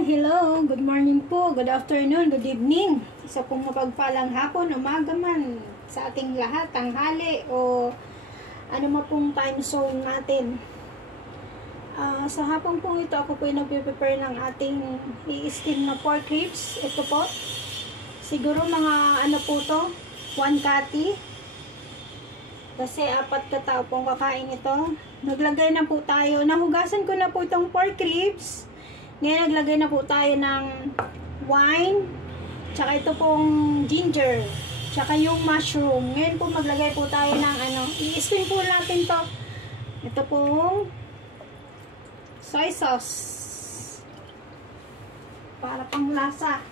Hi, hello, good morning po, good afternoon, good evening. Isa pong mapagpalang hapon, umaga man sa ating lahat, tanghali o ano man pong time zone natin. Sa hapon pong ito, ako po ay nagpe-prepare ng ating i-steam na pork ribs. Ito po, siguro mga ano po to, 1 kati. Kasi 4 katao pong kakain ito. Naglagay na po tayo, nahugasan ko na po itong pork ribs. Ngayon naglagay na po tayo ng wine, tsaka ito pong ginger, tsaka yung mushroom. Ngayon po maglagay po tayo ng ano, i-steam po natin to. Ito pong soy sauce para pang lasa.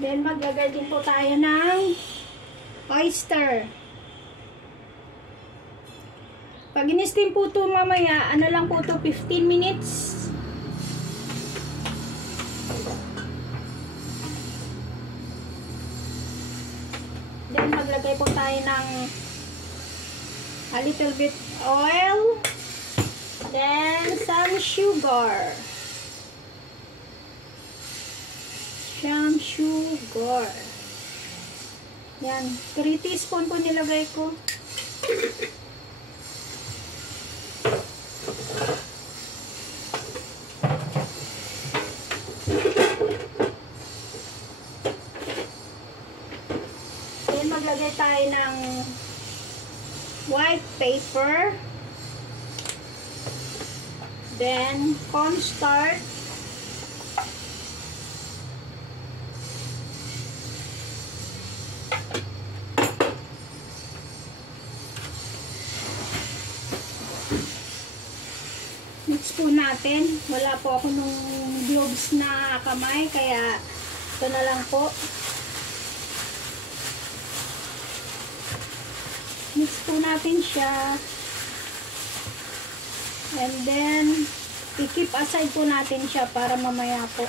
Then maglagay din po tayo ng oyster. Pag in-steam po ito mamaya, ano lang po ito, 15 minutes. Then maglagay po tayo ng a little bit oil. Then some sugar. Some sugar. Yan, 3 teaspoon po nilagay ko. Then maglagay tayo ng white paper. Then cornstarch. Mix po natin. Wala po ako nung gloves na kamay, kaya ito na lang po. Mix po natin siya. And then, i-keep aside po natin siya para mamaya po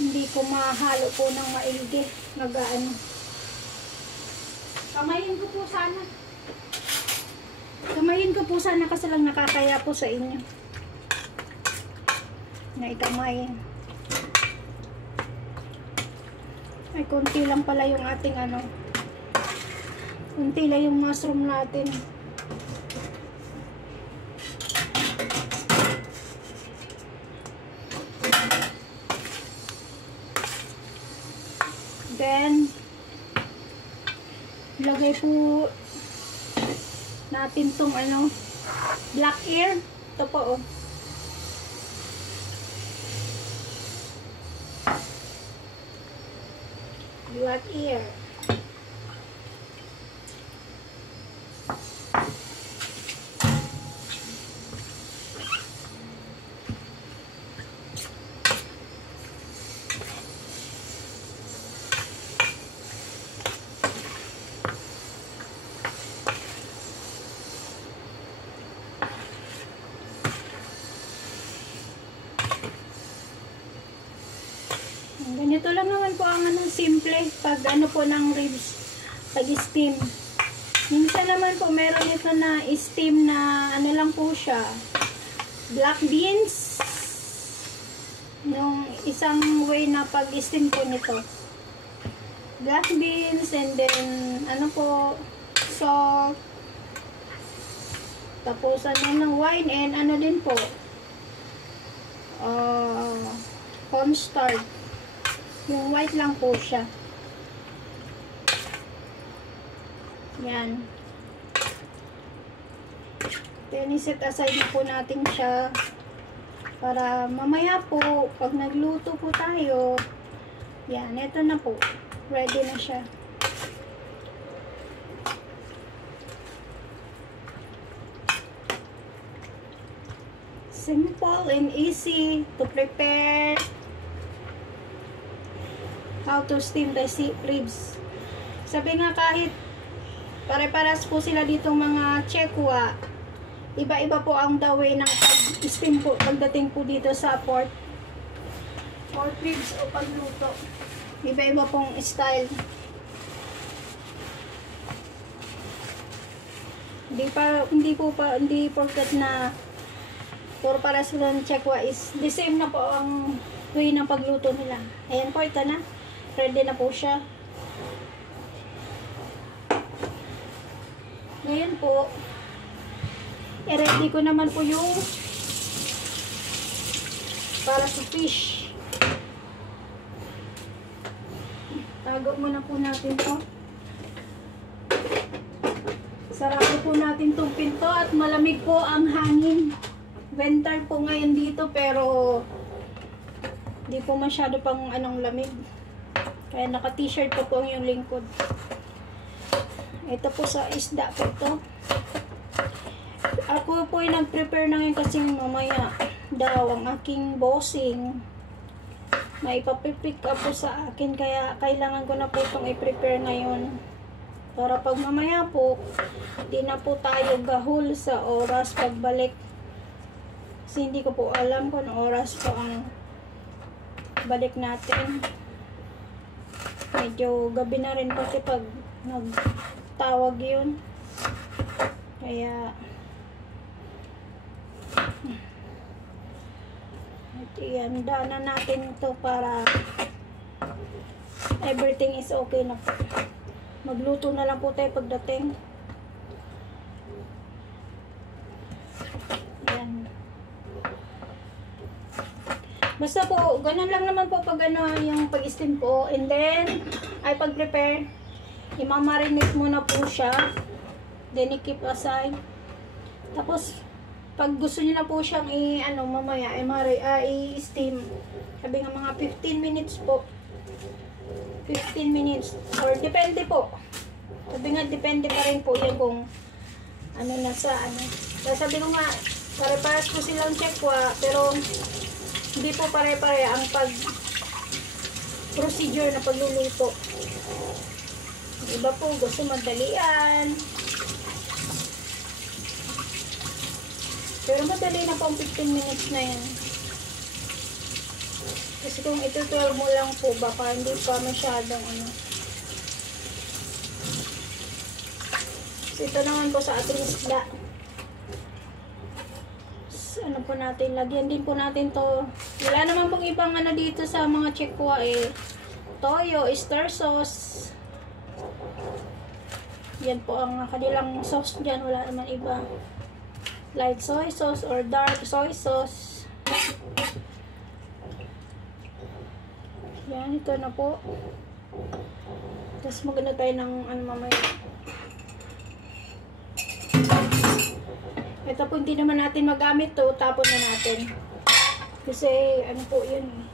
hindi ko mahalo po ng maigi. Nagaano. Kamayin ko po sana. Kamayin ko po sana kasi lang nakakaya po sa inyo. Na ikamayin. Ay, konti lang pala yung ating ano. Konti lang yung mushroom natin. Then, lagay po natin tong ano, black ear. Ito po, oh. Black ear. Ganito lang naman po ang ano, simple pag ano po ng ribs, pag steam. Minsan naman po meron ito na steam na ano lang po siya, black beans. Yung isang way na pag steam po nito, black beans, and then ano po, salt, tapos ano ng wine, and ano din po, cornstarch. Yung white lang po siya. Yan. Then, iset aside na po natin siya para mamaya po, pag nagluto po tayo, yan, ito na po. Ready na siya. Simple and easy to prepare. How to steam the ribs. Sabi nga kahit pare-paras po sila ditong mga Chekwa, iba-iba po ang the way ng pag-steam po pagdating po dito sa pork ribs o pagluto. Iba-iba pong style. Hindi porket na puro para sa Chekwa is the same na po ang way ng pagluto nila. Ayan po, ito na. Ready na po siya. Ngayon po, i-ready ko naman po yung para sa fish. Tago muna po natin to. Sarado po natin itong pinto at malamig po ang hangin. Winter po ngayon dito pero di po masyado pang anong lamig. Kaya naka t-shirt po po yung lingkod. Ito po sa isda po ito. Ako po yung nag-prepare na ngayon kasi mamaya daw ang aking bossing may ipapipick up po sa akin. Kaya kailangan ko na po itong i-prepare ngayon. Para pag mamaya po, di na po tayo gahol sa oras pagbalik. Kasi hindi ko po alam kung oras po ang balik natin. Medyo gabi na rin kasi pag nagtawag yun. Kaya ihanda na natin ito para everything is okay na po. Magluto na lang po tayo pagdating. Yan. Basta po, ganun lang naman po pag ano yung pag-steam ko. And then, ay pag-prepare, imamarinate muna po siya. Then, i-keep aside. Tapos, pag gusto niyo na po siyang mamaya, i-steam. Sabi nga mga 15 minutes po. 15 minutes or depende po. Sabi nga depende pa rin po yan kung ano nasa ano. Sabi ko nga pare-pares po silang Chekwa pero hindi po pare-pare ang pag procedure na pagluluto. Iba po gusto madalian. Pero madali na po ang 15 minutes na yan. Kasi kung ito-12 mo lang po, baka hindi pa masyadong ano. So, ito naman po sa ating isda. So, ano po natin, lagyan din po natin to. Wala naman pong ibang ano dito sa mga Chekwa toyo, oyster sauce. Yan po ang kanilang sauce dyan. Wala naman iba. Light soy sauce or dark soy sauce. Yan, ito na po. Tapos maganda tayo ng ano mamaya. Ito po hindi naman natin magamit to, tapon na natin. Kasi ano po yun eh.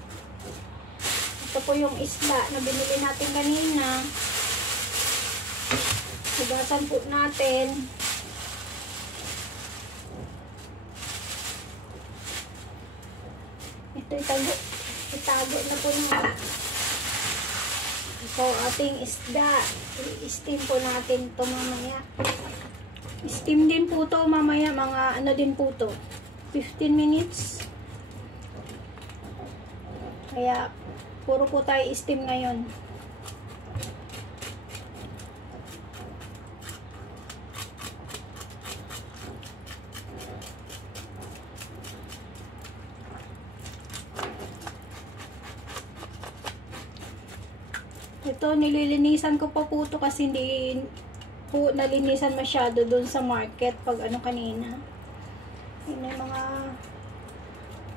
Ito po yung isda na binili natin kanina. Hugasan po natin. Ito itago na po na. So, ating isda. I-steam po natin ito mamaya. Steam din po ito mamaya. Mga ano din po ito. 15 minutes. Kaya, puro po tayo steam ngayon. Ito, nililinisan ko pa po ito kasi hindi po nalinisan masyado doon sa market pag ano kanina. May mga,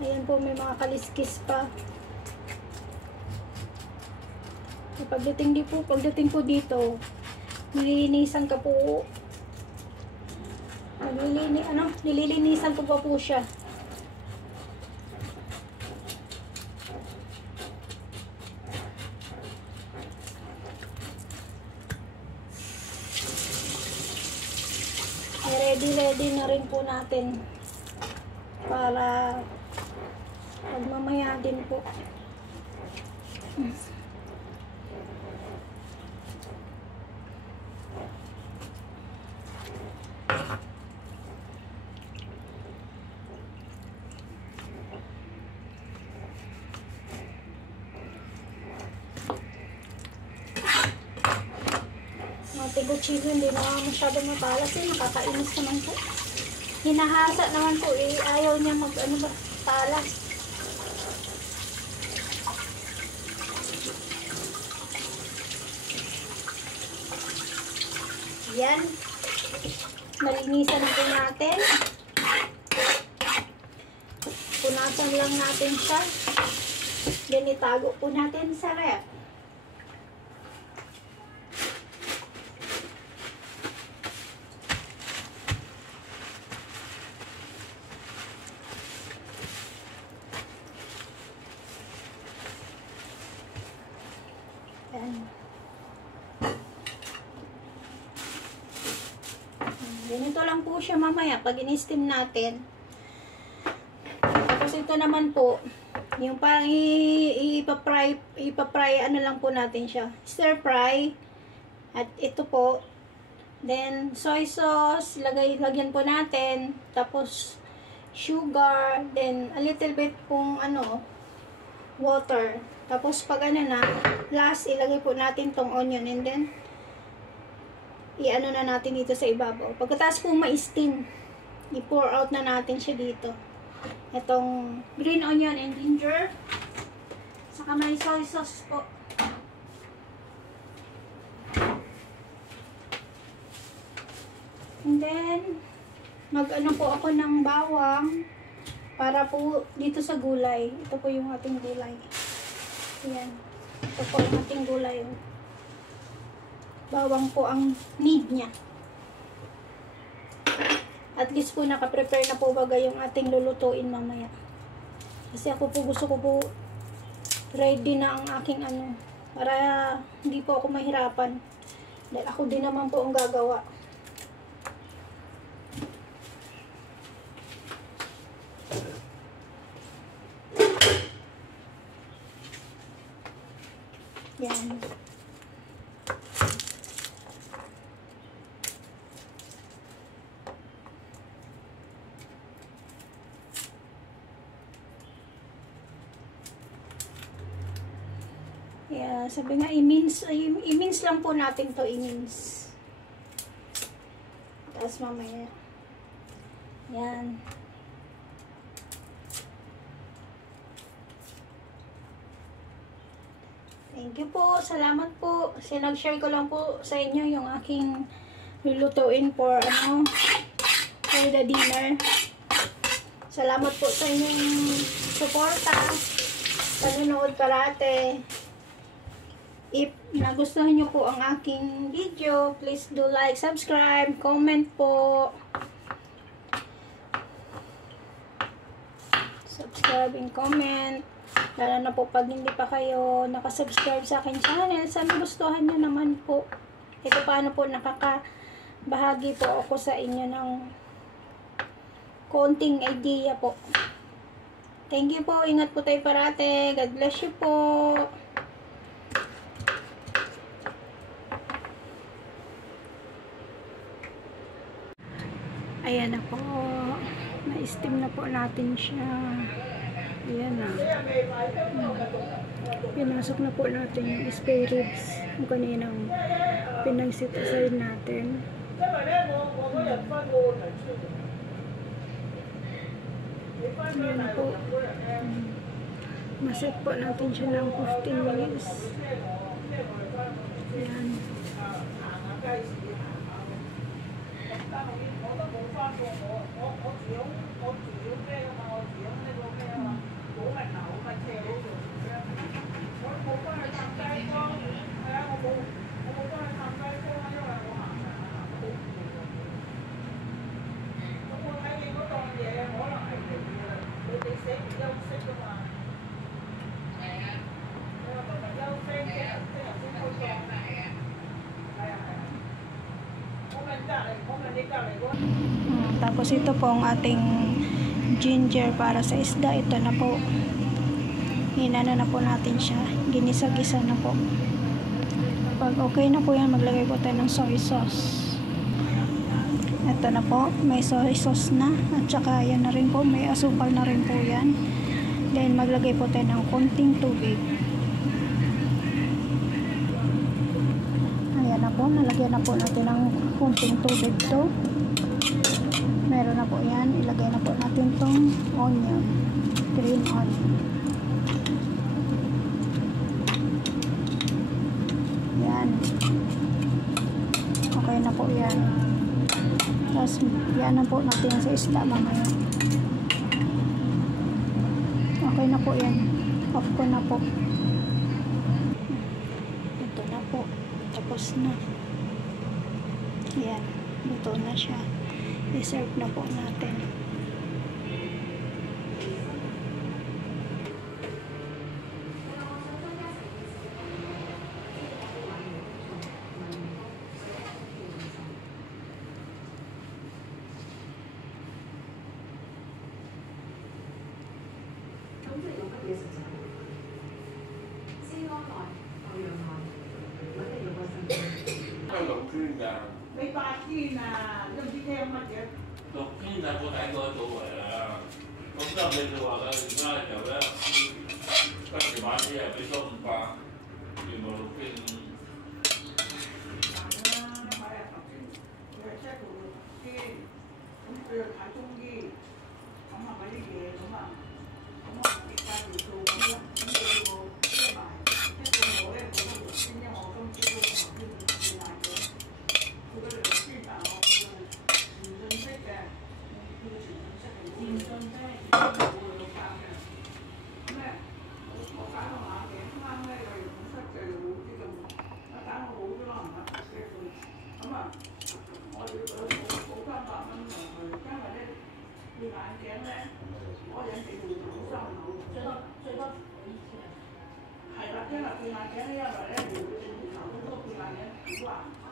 ayan po, may mga kaliskis pa. Pagdating po dito, nililinisan ka po. Nililinisan ko pa po siya. Ready na rin po natin para pagmamaya din po. Tigo chili, hindi na masyadong matalas nakakainis naman po. hinahasa naman po eh. Ayaw niya mag ano ba, talas. Yan. Malinisan na po natin. Punasan lang natin siya. Then itago po natin sa ref. Ganito lang po siya mamaya pag in-steam natin. Tapos ito naman po, yung parang ipapry ano lang po natin siya. Stir fry. At ito po, then soy sauce, lagyan po natin. Tapos sugar, then a little bit pong ano, water. Tapos pag ano na, last ilagay po natin tong onion and then i-ano na natin dito sa ibabaw. Pagkatapos po ma-steam, i-pour out na natin siya dito. Itong green onion and ginger. Saka may soy sauce po. And then, mag-ano po ako ng bawang para po dito sa gulay. Ito po yung ating gulay. Ayan. Ito po yung ating gulay. Bawang po ang need niya. At least po nakaprepare na po baga yung ating lulutuin mamaya. Kasi ako po gusto ko po ready na ang aking ano. Para hindi po ako mahirapan. Dahil ako din naman po ang gagawa. Yan. Yeah, sabi nga, i-mince lang po natin to, i-mince. Tapos mamaya. Yan. Thank you po. Salamat po. Kasi nag-share ko lang po sa inyo yung aking lulutuin for for the dinner. Salamat po sa inyong suporta. Panonood parate. If nagustuhan nyo po ang aking video, please do like, subscribe, comment po. Subscribe and comment. Lalo na po pag hindi pa kayo nakasubscribe sa aking channel. Sana gustuhan nyo naman po. Ito paano po nakakabahagi po ako sa inyo ng konting idea po. Thank you po. Ingat po tayo parate. God bless you po. Ayan na po. Na-steam na po natin siya. Ayan na. Pinasok na po natin yung spare ribs. Yung kaninang pinagsit aside natin. Ayan na po. Maset po natin siya ng 15 minutes. Ayan. Tapos ito po ang ating ginger para sa isda. Ito na po. Hinana na po natin siya. Ginisa-gisa na po. Pag okay na po yan, maglagay po tayo ng soy sauce. Ito na po. May soy sauce na. At saka yan na rin po. May asukal na rin po yan. Then maglagay po tayo ng konting tubig. Ayan na po. Nalagyan na po natin ng konting tubig to. meron na po yan. Ilagay na po natin tong onion. Green onion. Yan. Okay na po yan. Tapos, yan na po natin sa isda mamaya. Okay na po yan. Off ko na po. Ito na po. Tapos na. Yan. Luto na siya. I-serve na po natin. Mấy ba chi là đừng đi theo mà chứ. Đột nhiên là cô đại coi tụ là không có bên ngoài là ngay chỗ đó các cái bán gì ở bên sông và thì mà lúc kia係啦，因為佢買嘅呢，因為咧，會正常都佢買嘅少啊。